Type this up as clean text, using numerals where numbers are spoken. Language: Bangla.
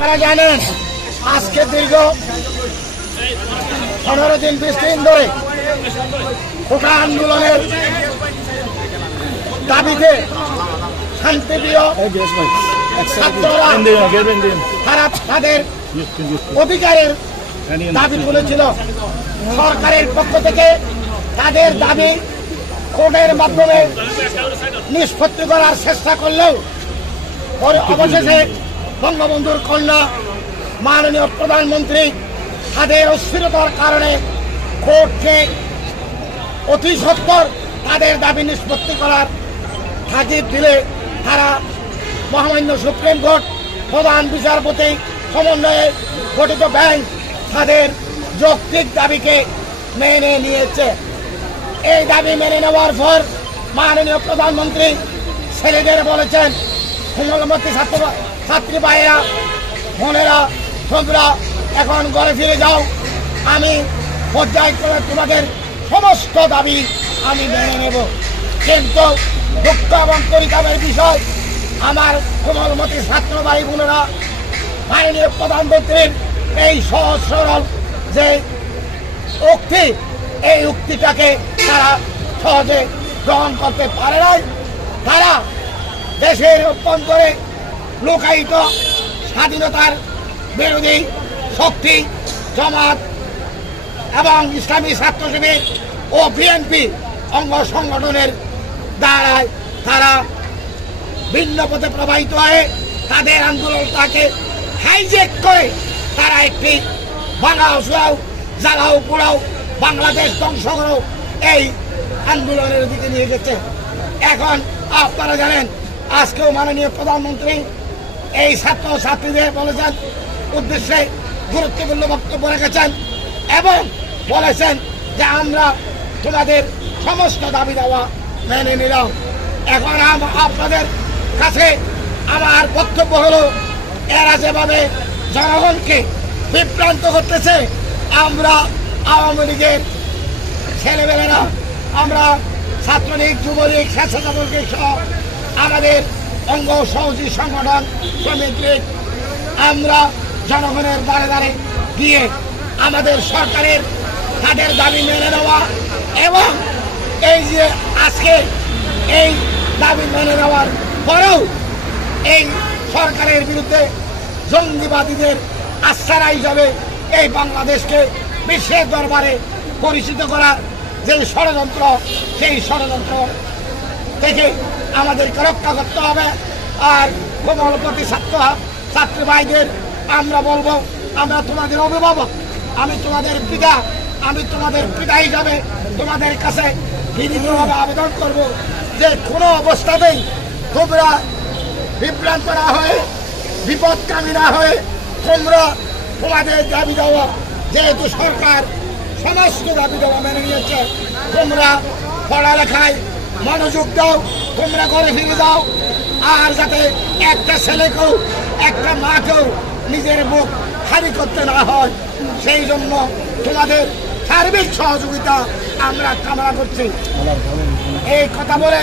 আপনারা জানেন আজকে দীর্ঘ 15 দিন 20 দিন ধরে কোটা আন্দোলনের দাবিতে শান্তিপ্রিয় ছাত্ররা তাদের অধিকারের দাবি তুলেছিল। সরকারের পক্ষ থেকে তাদের দাবি কোর্টের মাধ্যমে নিষ্পত্তি করার চেষ্টা করলেও পরে অবশেষে বঙ্গবন্ধুর কন্যা মাননীয় প্রধানমন্ত্রী তাদের অস্থিরতার কারণে কোর্টকে অতি সত্বর তাদের দাবি নিষ্পত্তি করার তাগিদ দিলে তারা মহামান্য সুপ্রিম কোর্ট প্রধান বিচারপতি সমন্বয়ে গঠিত বেঞ্চ তাদের যৌক্তিক দাবিকে মেনে নিয়েছে। এই দাবি মেনে নেওয়ার পর মাননীয় প্রধানমন্ত্রী ছেলেদের বলেছেন, কোমলমতি ছাত্রী ভাইয়েরা বোনেরা তোমরা এখন ঘরে ফিরে যাও, আমি পর্যায়ক্রমে তোমাদের সমস্ত দাবি আমি মেনে নেব। কিন্তু দুঃখ এবং পরিতাপের বিষয়, আমার কোমলমতি ছাত্র ভাই বোনেরা মাননীয় প্রধানমন্ত্রীর এই সহজ সরল যে উক্তি, এই উক্তিটাকে তারা সহজে গ্রহণ করতে পারে নাই। তারা দেশের অভ্যন্তরে লুকায়িত স্বাধীনতার বিরোধী শক্তি জামাত এবং ইসলামী ছাত্র শিবির ও বিএনপি অঙ্গ সংগঠনের দ্বারায় তারা ভিন্ন পথে প্রবাহিত হয়ে তাদের আন্দোলনটাকে হাইজ্যাক করে তারা একটি বাঙাও সুরাও জ্বালাও পোড়াও বাংলাদেশ ধ্বংস করো এই আন্দোলনের দিকে নিয়ে গেছে। এখন আপনারা জানেন আজকেও মাননীয় প্রধানমন্ত্রী এই ছাত্র ছাত্রীদের বলেছেন উদ্দেশ্যে গুরুত্বপূর্ণ বক্তব্য রেখেছেন এবং বলেছেন যে আমরা তোমাদের সমস্ত দাবি দেওয়া মেনে নিলাম। এখন আপনাদের কাছে আমার বক্তব্য হলো, এরা যেভাবে জনগণকে বিভ্রান্ত করতেছে, আমরা আওয়ামী লীগের ছেলেমেয়েরা, আমরা ছাত্রলীগ যুবলীগ স্বেচ্ছাসেবক লীগ সহ আমাদের অঙ্গ সহযোগী সংগঠন শ্রমিক লীগ, আমরা জনগণের দ্বারে দ্বারে গিয়ে আমাদের সরকারের তাদের দাবি মেনে নেওয়া এবং এই যে আজকে এই দাবি মেনে নেওয়ার পরেও এই সরকারের বিরুদ্ধে জঙ্গিবাদীদের আশ্রয় হিসাবে এই বাংলাদেশকে বিশ্বের দরবারে পরিচিত করার যে ষড়যন্ত্র, সেই ষড়যন্ত্র থেকে আমাদেরকে রক্ষা করতে হবে। আর কোমলমতি ছাত্র ভাইদের আমরা বলবো, আমরা তোমাদের অভিভাবক, আমি তোমাদের পিতা, আমি তোমাদের পিতা হিসাবে তোমাদের কাছে বিনীতভাবে আবেদন করব যে কোনো অবস্থাতেই তোমরা বিভ্রান্ত না হয়ে বিপদকামী না হয়ে তোমরা তোমাদের দাবি দেওয়া, যেহেতু সরকার সমস্ত দাবি দেওয়া মেনে নিয়েছে, তোমরা পড়ালেখায় মনোযোগ দাও, তোমরা ঘরে ফিরে দাও। আর যাতে একটা ছেলেকেও একটা মাকেও নিজের মুখ খালি করতে না হয়, সেই জন্য তোমাদের সার্বিক সহযোগিতা আমরা কামনা করছি। এই কথা বলে